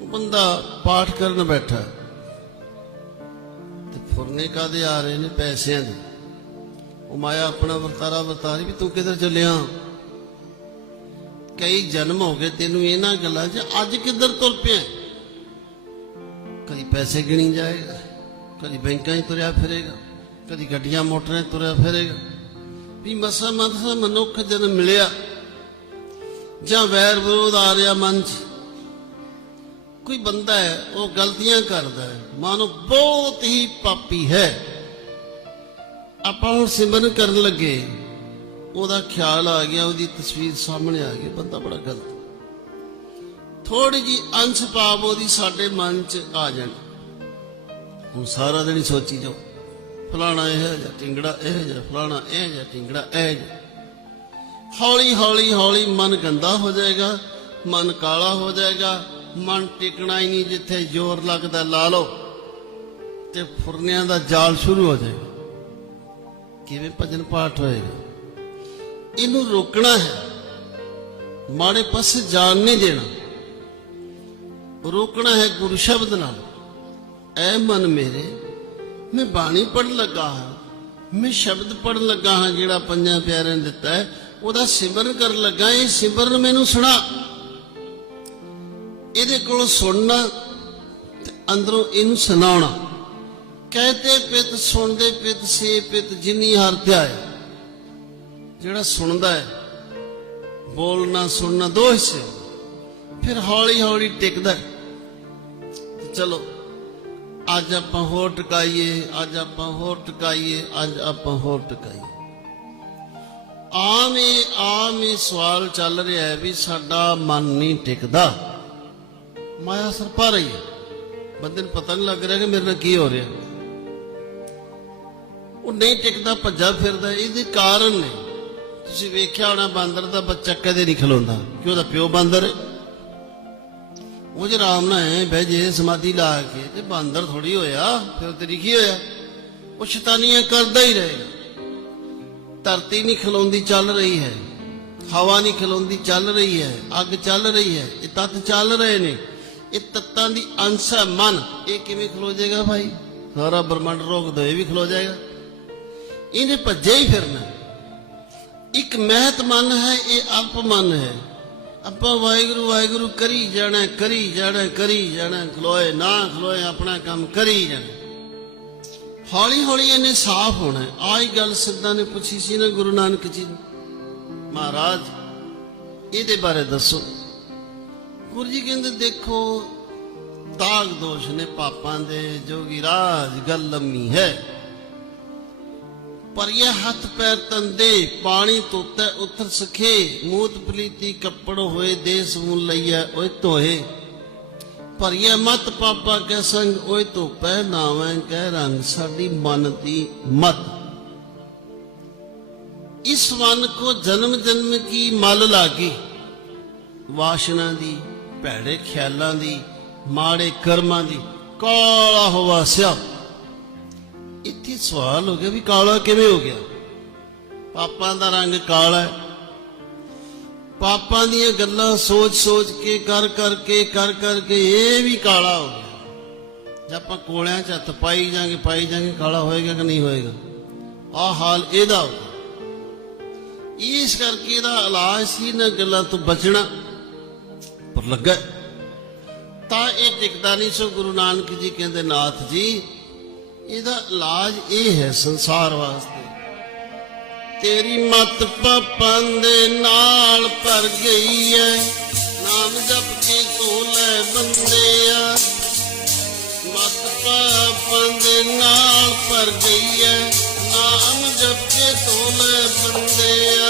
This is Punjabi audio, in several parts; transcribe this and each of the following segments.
ਉਹ ਬੰਦਾ ਪਾਠ ਕਰਨ ਬੈਠਾ ਤੇ ਫੁਰਨੇ ਕਾਦੇ ਆ ਰਹੇ ਨੇ ਪੈਸਿਆਂ ਦੇ? ਉਹ ਮਾਇਆ ਆਪਣਾ ਵਰਤਾਰਾ ਵਰਤਾਰੀ ਵੀ ਤੂੰ ਕਿੱਧਰ ਚੱਲਿਆ? ਕਈ ਜਨਮ ਹੋ ਗਏ, ਤੈਨੂੰ ਇਹਨਾਂ ਗੱਲਾਂ 'ਚ ਅੱਜ ਕਿੱਧਰ ਤੁਰ ਪਿਆ ਕਦੀ ਪੈਸੇ ਗਿਣੀ ਜਾਏਗਾ, ਕਦੀ ਬੈਂਕਾਂ 'ਚ ਤੁਰਿਆ ਫਿਰੇਗਾ, ਕਦੀ ਗੱਡੀਆਂ ਮੋਟਰਾਂ 'ਚ ਤੁਰਿਆ ਫਿਰੇਗਾ। ਵੀ ਮਸਾ ਮਸਾ ਮਨੁੱਖ ਜਨਮ ਮਿਲਿਆ, ਜਾਂ ਵੈਰ ਵਿਰੋਧ ਆ ਰਿਹਾ ਮਨ 'ਚ। ਕੋਈ ਬੰਦਾ ਹੈ, ਉਹ ਗਲਤੀਆਂ ਕਰਦਾ ਹੈ। ਮਾਨੋ ਬਹੁਤ ਹੀ ਪਾਪੀ ਹੈ। ਆਪਾਂ ਹੁਣ ਸਿਮਰਨ ਕਰਨ ਲੱਗੇ। ਉਹਦਾ ਖਿਆਲ ਆ ਗਿਆ, ਉਹਦੀ ਤਸਵੀਰ ਸਾਹਮਣੇ ਆ ਗਈ। ਬੰਦਾ ਬੜਾ ਗਲਤ ਥੋੜੀ ਜੀ ਅੰਸ਼ ਪਾਪ ਉਹਦੀ ਸਾਡੇ ਮਨ 'ਚ ਆ ਜਾਣ। ਹੁਣ ਸਾਰਾ ਦਿਨ ਹੀ ਸੋਚੀ ਜਾਓ। ਫਲਾਣਾ ਇਹ ਜਾਂ ਟਿੰਗੜਾ ਇਹ ਜਾਂ ਫਲਾਣਾ ਇਹ ਜਾਂ ਟਿੰਗੜਾ ਇਹ ਜਿਹਾ ਹੌਲੀ ਹੌਲੀ ਹੌਲੀ ਮਨ ਗੰਦਾ ਹੋ ਜਾਏਗਾ, ਮਨ ਕਾਲਾ ਹੋ ਜਾਏਗਾ। ਮਨ ਟਿਕਣਾ ਹੀ ਨਹੀਂ ਜਿੱਥੇ ਜ਼ੋਰ ਲੱਗਦਾ, ਲਾ ਲਓ ਤੇ ਫੁਰਨਿਆਂ ਦਾ ਜਾਲ ਸ਼ੁਰੂ ਹੋ ਜਾਏਗਾ। ਕਿਵੇਂ ਭਜਨ ਪਾਠ ਹੋਏਗਾ? ਇਹਨੂੰ ਰੋਕਣਾ ਹੈ। ਮਾੜੇ ਪਾਸੇ ਜਾਣ ਨਹੀਂ ਦੇਣਾ। ਰੋਕਣਾ ਹੈ ਗੁਰੂ ਸ਼ਬਦ ਨਾਲ। ਐ ਮਨ ਮੇਰੇ, ਮੈਂ ਬਾਣੀ ਪੜਨ ਲੱਗਾ ਹਾਂ। ਮੈਂ ਸ਼ਬਦ ਪੜਨ ਲੱਗਾ ਹਾਂ ਜਿਹੜਾ ਪੰਜਾਂ ਪਿਆਰਿਆਂ ਨੇ ਦਿੱਤਾ ਹੈ। ਉਹਦਾ ਸਿਮਰਨ ਕਰਨ ਲੱਗਾ ਇਹ ਸਿਮਰਨ ਮੈਨੂੰ ਸੁਣਾ। ਇਹਦੇ ਕੋਲ ਸੁਣਨਾ ਤੇ ਅੰਦਰੋਂ ਇਹਨੂੰ ਸੁਣਾਉਣਾ। ਕਹਤੇ ਪਿਤ, ਸੁਣਦੇ ਪਿਤ, ਸੇ ਪਿਤ, ਜਿਨੀ ਹਰ ਧਿਆਏ। ਜਿਹੜਾ ਸੁਣਦਾ ਹੈ ਬੋਲਣਾ ਸੁਣਨਾ ਦੋ ਹਿੱਸੇ। ਫਿਰ ਹੌਲੀ ਹੌਲੀ ਟਿਕਦਾ ਚਲੋ, ਅੱਜ ਆਪਾਂ ਹੋਰ ਟਿਕਾਈਏ, ਅੱਜ ਆਪਾਂ ਹੋਰ ਟਿਕਾਈਏ, ਅੱਜ ਆਪਾਂ ਹੋਰ ਟਿਕਾਈਏ। ਆਮ ਇਹ ਆਮ ਇਹ ਸਵਾਲ ਚੱਲ ਰਿਹਾ ਹੈ ਵੀ ਸਾਡਾ ਮਨ ਨਹੀਂ ਟਿਕਦਾ। ਮਾਇਆ ਅਸਰ ਪਾ ਰਹੀ ਹੈ। ਬੰਦੇ ਨੂੰ ਪਤਾ ਨਹੀਂ ਲੱਗ ਰਿਹਾ ਕਿ ਮੇਰੇ ਨਾਲ ਕੀ ਹੋ ਰਿਹਾ। ਉਹ ਨਹੀਂ ਟਿਕਦਾ, ਭੱਜਾ ਫਿਰਦਾ। ਇਹਦੇ ਕਾਰਨ ਨੇ। ਤੁਸੀਂ ਵੇਖਿਆ ਹੋਣਾ, ਬਾਂਦਰ ਦਾ ਬੱਚਾ ਕਦੇ ਨਹੀਂ ਖਲੋਂਦਾ। ਕਿ ਉਹਦਾ ਪਿਓ ਬਾਂਦਰ ਹੈ। ਉਹ ਜੇ ਆਰਾਮ ਨਾਲ ਐ ਬਹਿ ਜੇ, ਸਮਾਧੀ ਲਾ ਕੇ, ਤੇ ਬਾਂਦਰ ਥੋੜੀ ਹੋਇਆ। ਫਿਰ ਤੇਰੀ ਕੀ ਹੋਇਆ? ਉਹ ਸ਼ੈਤਾਨੀਆਂ ਕਰਦਾ ਹੀ ਰਹੇਗਾ ਧਰਤੀ ਨਹੀਂ ਖਲੋਂਦੀ, ਚੱਲ ਰਹੀ ਹੈ। ਹਵਾ ਨਹੀਂ ਖਲੋਂਦੀ, ਚੱਲ ਰਹੀ ਹੈ। ਅੱਗ ਚੱਲ ਰਹੀ ਹੈ। ਇਹ ਤੱਤ ਚੱਲ ਰਹੇ ਨੇ। ਇਹ ਤੱਤਾਂ ਦੀ ਅੰਸ਼ ਹੈ ਮਨ। ਇਹ ਕਿਵੇਂ ਖਲੋ ਜਾਏਗਾ ਭਾਈ? ਸਾਰਾ ਬ੍ਰਹਮੰਡ ਰੋਗ ਦੋ ਵੀ ਖਲੋ ਜਾਏਗਾ। ਇਹਨੇ ਭੱਜੇ ਹੀ ਫਿਰਨਾ। ਇੱਕ ਮਹਿਤ ਮਨ ਹੈ, ਇਹ ਅਲਪ ਮਨ ਹੈ। ਆਪਾਂ ਵਾਹਿਗੁਰੂ ਵਾਹਿਗੁਰੂ ਕਰੀ ਜਾਣਾ ਕਰੀ ਜਾਣਾ ਕਰੀ ਜਾਣਾ। ਖਲੋਏ ਨਾ ਖਲੋਏ, ਆਪਣਾ ਕੰਮ ਕਰੀ ਜਾਣਾ। ਹੌਲੀ ਹੌਲੀ ਇਹਨੇ ਸਾਫ਼ ਹੋਣਾ। ਆਹੀ ਗੱਲ ਸਿੱਧਾ ਨੇ ਪੁੱਛੀ ਸੀ ਨਾ ਗੁਰੂ ਨਾਨਕ ਜੀ ਨੂੰ। ਮਹਾਰਾਜ, ਇਹਦੇ ਬਾਰੇ ਦੱਸੋ। ਗੁਰੂ ਜੀ ਕਹਿੰਦੇ, ਦੇਖੋ, ਦਾਗ ਦੋਸ਼ ਨੇ ਪਾਪਾਂ ਦੇ ਜੋਗੀ ਰਾਜ, ਗੱਲ ਲੰਮੀ ਹੈ। ਪਰ ਇਹ ਹੱਥ ਪੈਰ ਤੰਦੇ, ਪਾਣੀ ਤੋਤੈ ਉਤਰ ਸਖੇ, ਮੂਤ ਪਲੀਤੀ, ਕੱਪੜ ਹੋਏ ਦੇਸ ਮੂਲ ਲਈਐ ਓਏ ਤੋਏ ਪਰ ਇਹ ਮਤ ਪਾਪਾ ਕੇ ਸੰਗ, ਓਏ ਧੋਪੈ, ਨਾਵੇਂ ਕਹਿ ਰੰਗ, ਸਾਡੀ ਮਨ ਦੀ ਮਤ। ਇਸ ਮਨ ਕੋ ਜਨਮ ਜਨਮ ਕੀ ਮਲ ਲਾਗੀ? ਵਾਸ਼ਨਾ ਦੀ ਭੈੜੇ ਖਿਆਲਾਂ ਦੀ, ਮਾੜੇ ਕਰਮਾਂ ਦੀ, ਕਾਲਾ ਹੋਵਾ ਸਿਆ। ਇੱਥੇ ਸਵਾਲ ਹੋ ਗਿਆ ਵੀ ਕਾਲਾ ਕਿਵੇਂ ਹੋ ਗਿਆ? ਪਾਪਾਂ ਦਾ ਰੰਗ ਕਾਲਾ ਹੈ। ਪਾਪਾਂ ਦੀਆਂ ਗੱਲਾਂ ਸੋਚ ਸੋਚ ਕੇ, ਕਰ ਕਰਕੇ ਕਰ ਕਰਕੇ ਇਹ ਵੀ ਕਾਲਾ ਹੋ ਗਿਆ। ਜੇ ਆਪਾਂ ਕੋਲਿਆਂ 'ਚ ਹੱਥ ਪਾਈ ਜਾਾਂਗੇ ਪਾਈ ਜਾਾਂਗੇ, ਕਾਲਾ ਹੋਏਗਾ ਕਿ ਨਹੀਂ ਹੋਏਗਾ? ਆਹ ਹਾਲ ਇਹਦਾ ਹੋ ਗਿਆ। ਇਸ ਕਰਕੇ ਇਹਦਾ ਇਲਾਜ ਸੀ ਇਹਨਾਂ ਗੱਲਾਂ ਤੋਂ ਬਚਣਾ। ਪਰ ਲੱਗਾ। ਤਾਂ ਇਹ ਟਿਕਦਾ ਨਹੀਂ ਸੋ ਗੁਰੂ ਨਾਨਕ ਜੀ ਕਹਿੰਦੇ, ਨਾਥ ਜੀ, ਇਹਦਾ ਇਲਾਜ ਇਹ ਹੈ ਸੰਸਾਰ ਵਾਸਤੇ। ਤੇਰੀ ਮਤ ਪਾਪਾਂ ਦੇ ਨਾਲ ਭਰ ਗਈ ਐ, ਨਾਮ ਜਪ ਕੇ ਤੂੰ ਲੈ ਬੰਦਿਆ ਮਤ ਪਾਪਾਂ ਦੇ ਨਾਲ ਭਰ ਗਈ ਐ, ਨਾਮ ਜਪ ਕੇ ਤੂੰ ਲੈ ਬੰਦਿਆ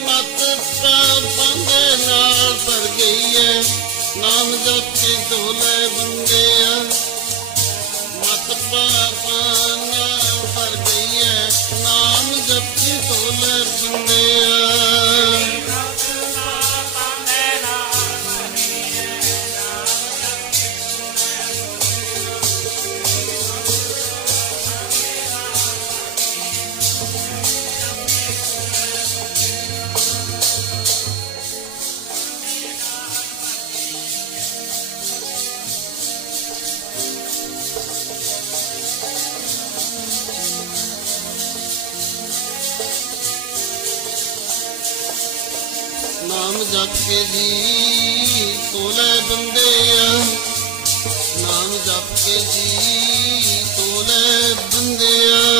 ਮਤ ਪ੍ਰਬੰਧ ਨਾਲ ਭਰ ਗਈ ਹੈ ਨਾਮ ਜਪੀ ਦੋਲੇ ਬੰਦੇ ਆ ਮਤ ਪਾਪਾਂ ਨਾਮ ਜਪ ਕੇ ਜੀ ਤੋਲੇ ਬੰਦੇ ਆ। ਨਾਮ ਜਪ ਕੇ ਜੀ ਤੋਲੇ ਬੰਦੇ ਆ।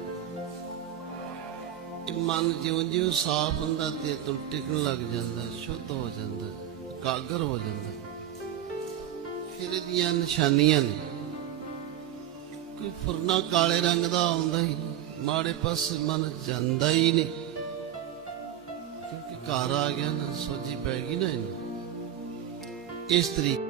ਮਨ ਜਿਉਂ ਜਿਉਂ ਸਾਫ਼ ਹੁੰਦਾ ਤੇ ਤੁਲ ਟਿਕਣ ਲੱਗ ਜਾਂਦਾ, ਸ਼ੁੱਧ ਹੋ ਜਾਂਦਾ ਕਾਗਰ ਹੋ ਜਾਂਦਾ। ਫਿਰ ਇਹਦੀਆਂ ਨਿਸ਼ਾਨੀਆਂ ਨੇ। ਕੋਈ ਫੁਰਨਾ ਕਾਲੇ ਰੰਗ ਦਾ ਆਉਂਦਾ ਹੀ ਮਾੜੇ ਪਾਸੇ ਮਨ ਜਾਂਦਾ ਹੀ ਨਹੀਂ। ਕਿਉਂਕਿ ਘਰ ਆ ਗਿਆ ਨਾ, ਸੋਝੀ ਪੈ ਗਈ ਨਾ ਇਹਨੂੰ। ਇਸ ਤਰੀਕੇ